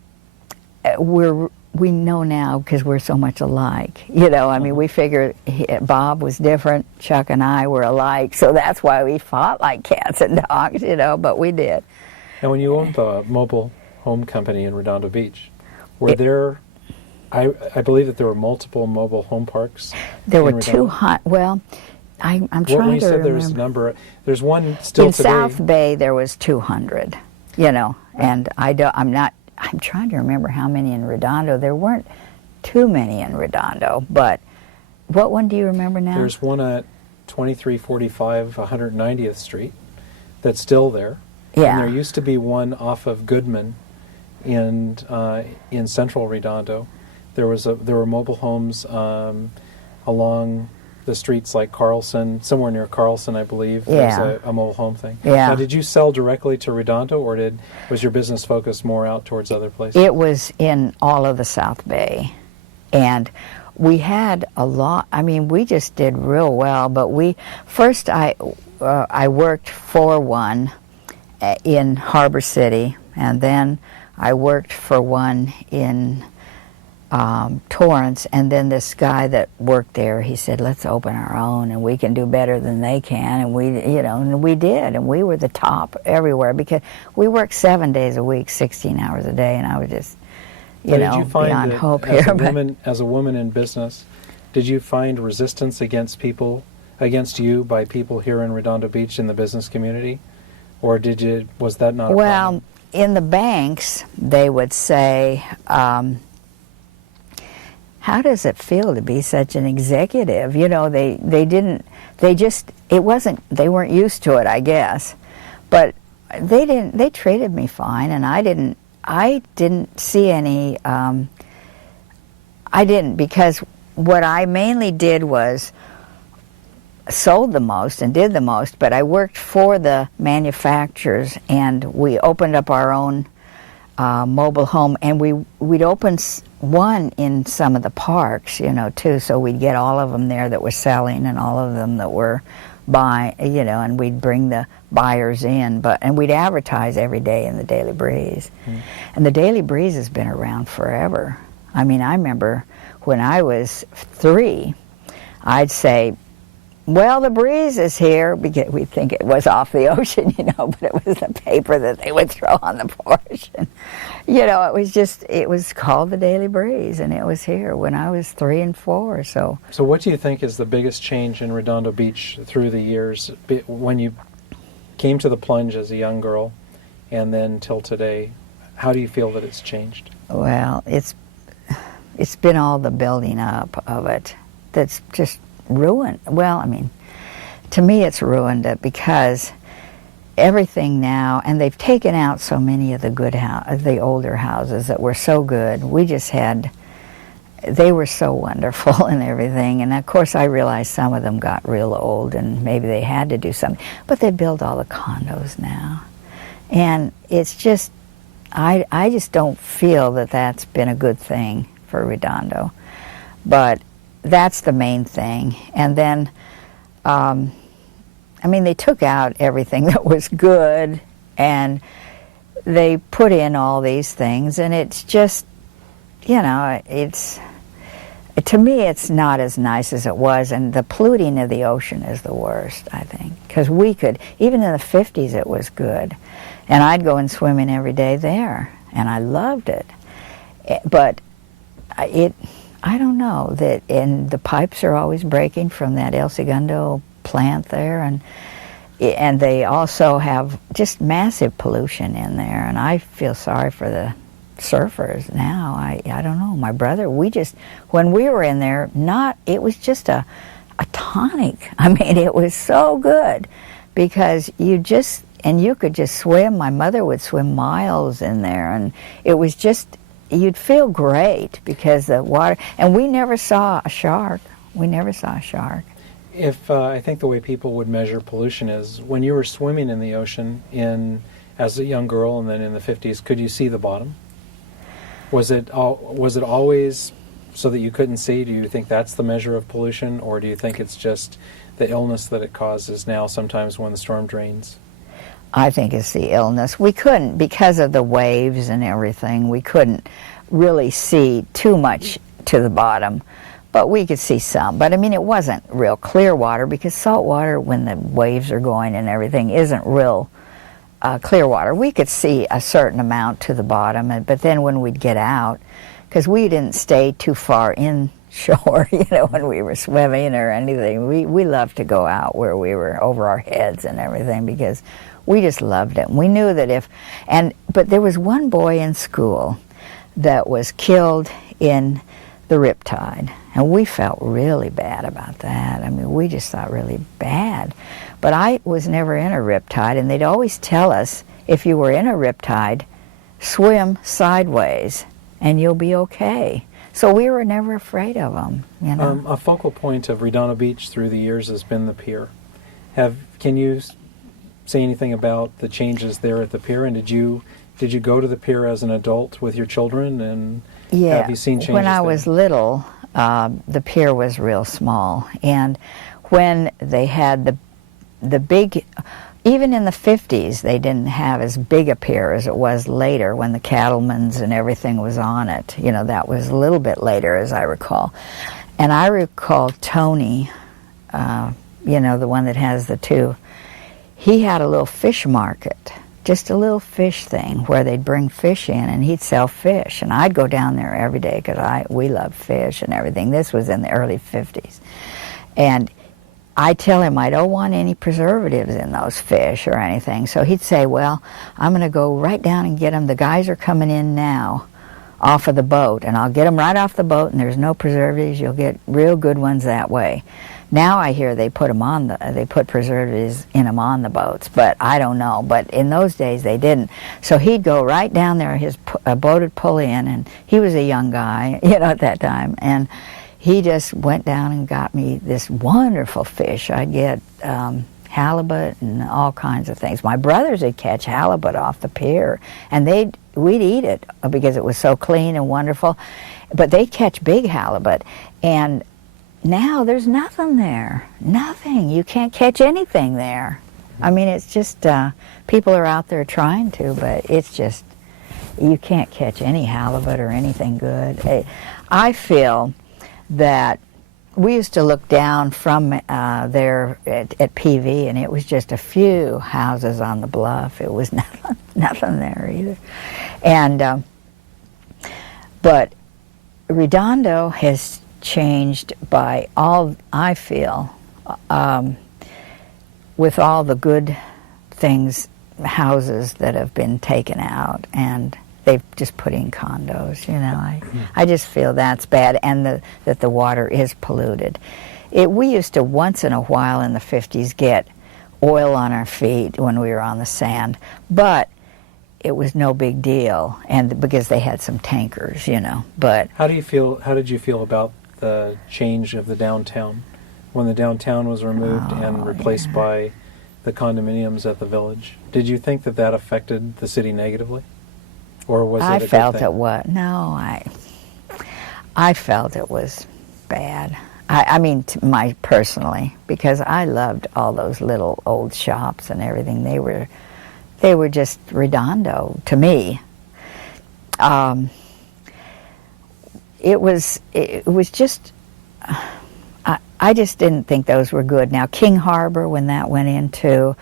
we know now, because we're so much alike, you know. I mean, we figure Bob was different, Chuck and I were alike, so that's why we fought like cats and dogs, you know. But we did. And when you owned the mobile home company in Redondo Beach, there I believe that there were multiple mobile home parks. There were 200. Well, I'm trying to remember. You said there's a number. There's one still today. In South Bay, there was 200. You know, and I'm trying to remember how many in Redondo. There weren't too many in Redondo, but what one do you remember now? There's one at 2345 190th Street that's still there. Yeah. And there used to be one off of Goodman in Central Redondo. There were mobile homes along the streets like Carlson, somewhere near Carlson, I believe. Yeah. There's a mobile home thing. Yeah. Now, did you sell directly to Redondo, or was your business focused more out towards other places? It was in all of the South Bay. And we had a lot, I mean, we just did real well, but first I worked for one in Harbor City, and then I worked for one in Torrance, and then this guy that worked there, he said, let's open our own and we can do better than they can, and we did, and we were the top everywhere because we worked 7 days a week, 16 hours a day, and I was just, did you find beyond that hope as here. as a woman in business, did you find resistance against you by people here in Redondo Beach in the business community, or was that not a problem? In the banks, they would say, how does it feel to be such an executive? You know, they weren't used to it, I guess. But they treated me fine, and I didn't see any, because what I mainly did was sold the most and did the most, but I worked for the manufacturers, and we opened up our own mobile home, and we'd open one in some of the parks, too, so we'd get all of them there that were selling and all of them that were buying, and we'd bring the buyers in, and we'd advertise every day in the Daily Breeze. And the Daily Breeze has been around forever. I mean, I remember when I was 3, I'd say, well, the breeze is here, because we'd think it was off the ocean, but it was the paper that they would throw on the porch. And, it was called the Daily Breeze, and it was here when I was 3 and 4. So what do you think is the biggest change in Redondo Beach through the years, when you came to the Plunge as a young girl and then till today? How do you feel that it's changed? Well, it's been all the building up of it that's just ruined. Well, I mean, to me it's ruined it, because everything now, and they've taken out so many of the older houses that were so good. They were so wonderful and everything, and of course I realized some of them got real old and maybe they had to do something, but they build all the condos now, and it's just, I just don't feel that that's been a good thing for Redondo, but that's the main thing. And then, they took out everything that was good, and they put in all these things, and it's just, to me, it's not as nice as it was, and the polluting of the ocean is the worst, I think, because even in the 50s it was good, and I'd go and swim in every day there, and I loved it, but I don't know, and the pipes are always breaking from that El Segundo plant there, and they also have just massive pollution in there, and I feel sorry for the surfers now. I don't know, my brother, when we were in there, it was just a tonic. I mean, it was so good, because you could just swim. My mother would swim miles in there, and it was just, you'd feel great because the water, and we never saw a shark. I think the way people would measure pollution is when you were swimming in the ocean as a young girl and then in the 50s, could you see the bottom? Was it always so that you couldn't see? Do you think that's the measure of pollution, or do you think it's just the illness that it causes now sometimes when the storm drains? I think it's the illness. We couldn't, because of the waves and everything, we couldn't really see too much to the bottom, but we could see some. But I mean, it wasn't real clear water, because salt water, when the waves are going and everything, isn't real clear water. We could see a certain amount to the bottom, but then when we'd get out, because we didn't stay too far inshore, when we were swimming or anything, we loved to go out where we were over our heads and everything, because we just loved it. We knew that but there was one boy in school that was killed in the riptide, and we felt really bad about that. I mean, we just thought really bad. But I was never in a riptide, and they'd always tell us, if you were in a riptide, swim sideways, and you'll be okay. So we were never afraid of them, you know. A focal point of Redondo Beach through the years has been the pier. Can you say anything about the changes there at the pier? And did you go to the pier as an adult with your children? And have you seen changes when I there? was little, the pier was real small. And when they had the big, even in the 50s, they didn't have as big a pier as it was later when the cattlemen's and everything was on it. You know, that was a little bit later, as I recall. And I recall Tony, you know, the one that has the two, he had a little fish market, just a little fish thing where they'd bring fish in and he'd sell fish. And I'd go down there every day because we loved fish and everything. This was in the early 50s. And I'd tell him I don't want any preservatives in those fish or anything. So he'd say, well, I'm going to go right down and get them. The guys are coming in now off of the boat, and I'll get them right off the boat, and there's no preservatives. You'll get real good ones that way. Now I hear they put preservatives in them on the boats, but I don't know. But in those days they didn't. So he'd go right down there. His boat would pull in, and he was a young guy, you know, at that time, and he just went down and got me this wonderful fish. I'd get halibut and all kinds of things. My brothers would catch halibut off the pier, and we'd eat it because it was so clean and wonderful. But they'd catch big halibut, and now there's nothing there. Nothing. You can't catch anything there. I mean, it's just people are out there trying to, but it's just you can't catch any halibut or anything good. I feel that we used to look down from there at PV, and it was just a few houses on the bluff. It was nothing there either. And but Redondo has changed by all, I feel, with all the good things, houses that have been taken out, and they've just put in condos, you know. I just feel that's bad, and that the water is polluted. We used to once in a while in the 50s get oil on our feet when we were on the sand, but it was no big deal, and because they had some tankers, you know. But how did you feel about the change of the downtown when the downtown was removed and replaced by the condominiums at the village? Did you think that affected the city negatively? Or was it a good thing? I felt it was. No, I felt it was bad. I mean, personally, because I loved all those little old shops and everything. They were just Redondo to me. It was just. I just didn't think those were good. Now, King Harbor, when that went into.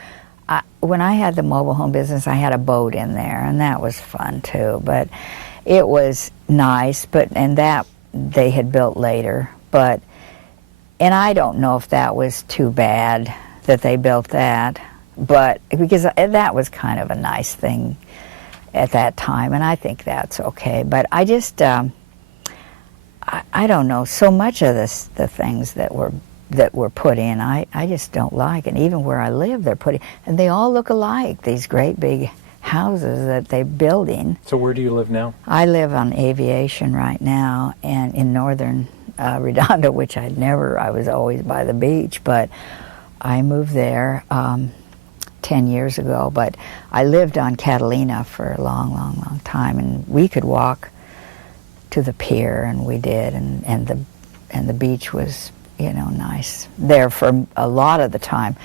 When I had the mobile home business, I had a boat in there, and that was fun too. But it was nice, and that they had built later. And I don't know if that was too bad that they built that, but because that was kind of a nice thing at that time, and I think that's okay. But I just, I don't know, so much of the things that were put in, I just don't like. And even where I live, they're putting, and they all look alike, these great big houses that they're building. So where do you live now? I live on Aviation right now, and in northern Redondo, which I was always by the beach, but I moved there 10 years ago. But I lived on Catalina for a long, long, long time, and we could walk to the pier, and we did, and the beach was, you know, nice there for a lot of the time.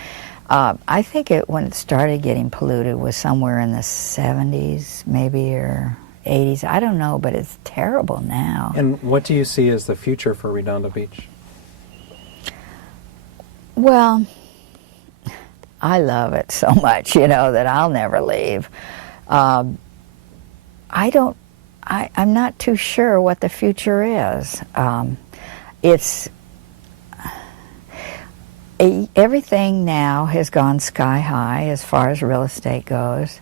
I think when it started getting polluted was somewhere in the 70s, maybe, or 80s. I don't know, but it's terrible now. And what do you see as the future for Redondo Beach? Well, I love it so much, you know, that I'll never leave. I'm not too sure what the future is. Everything now has gone sky high as far as real estate goes,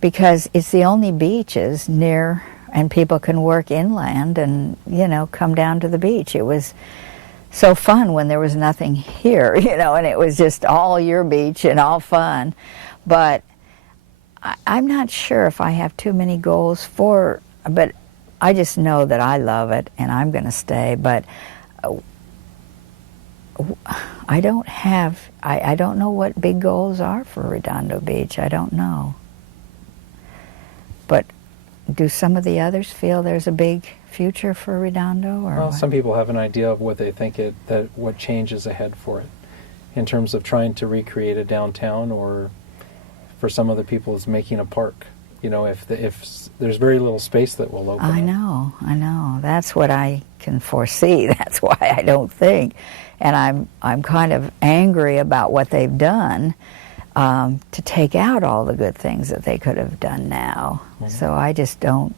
because it's the only beaches near, and people can work inland and, you know, come down to the beach. It was so fun when there was nothing here, you know, and it was just all your beach and all fun. But I'm not sure if I have too many goals but I just know that I love it and I'm going to stay, but I don't have, I don't know what big goals are for Redondo Beach. I don't know. But do some of the others feel there's a big future for Redondo? Or Well, what? some people have an idea of what they think what change is ahead for it, in terms of trying to recreate a downtown, or for some other people it's making a park. If there's very little space that will open I know. That's what I can foresee. That's why I don't think. And I'm kind of angry about what they've done to take out all the good things that they could have done now. Mm-hmm. So I just don't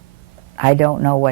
know what